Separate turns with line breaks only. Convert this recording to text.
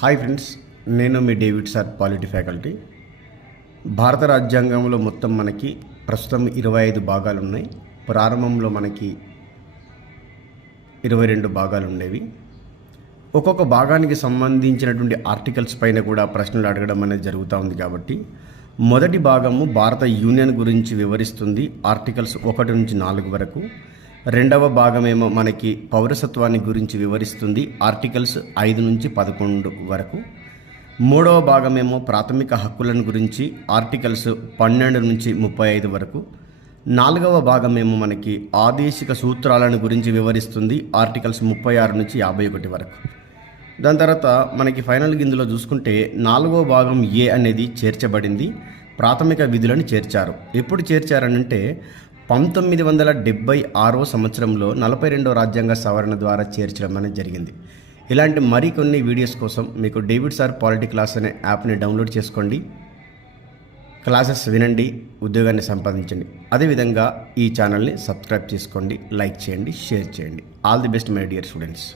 Hi friends నేను మీ David sir polity faculty. భారత రాజ్యాంగంలో మొత్తం మనకి ప్రస్తుతం ఇరవై ఐదు భాగాలు ఉన్నాయి ప్రారంభంలో మనకి ఇరవై రెండు భాగాలు ఉండేవి ఒక్కొక్క భాగానికి సంబంధించినటువంటి ఆర్టికల్స్ పైన కూడా ప్రశ్నలు అడగడం అనేది జరుగుతూ ఉంది కాబట్టి మొదటి భాగము భారత యూనియన్ గురించి వివరిస్తుంది ఆర్టికల్స్ ఒకటి నుంచి నాలుగు వరకు. రెండవ భాగమేమో మనకి పౌరసత్వాన్ని గురించి వివరిస్తుంది. ఆర్టికల్స్ ఐదు నుంచి పదకొండు వరకు. మూడవ భాగమేమో ప్రాథమిక హక్కులను గురించి ఆర్టికల్స్ పన్నెండు నుంచి ముప్పై ఐదు వరకు. నాలుగవ భాగమేమో మనకి ఆదేశిక సూత్రాలను గురించి వివరిస్తుంది. ఆర్టికల్స్ ముప్పై ఆరు నుంచి యాభై ఒకటి వరకు. దాని తర్వాత మనకి ఫైనల్ గిందులో చూసుకుంటే నాలుగవ భాగం ఏ అనేది చేర్చబడింది. ప్రాథమిక విధులను చేర్చారు. ఎప్పుడు చేర్చారనంటే పంతొమ్మిది వందల డెబ్బై ఆరో సంవత్సరంలో నలభై రెండో రాజ్యాంగ సవరణ ద్వారా చేర్చడం అనేది జరిగింది. ఇలాంటి మరికొన్ని వీడియోస్ కోసం మీకు డేవిడ్ సార్ పాలిటీ క్లాస్ అనే యాప్ని డౌన్లోడ్ చేసుకోండి. క్లాసెస్ వినండి ఉద్యోగాన్ని సంపాదించండి. అదేవిధంగా ఈ ఛానల్ని సబ్స్క్రైబ్ చేసుకోండి లైక్ చేయండి షేర్ చేయండి. All the best my dear students.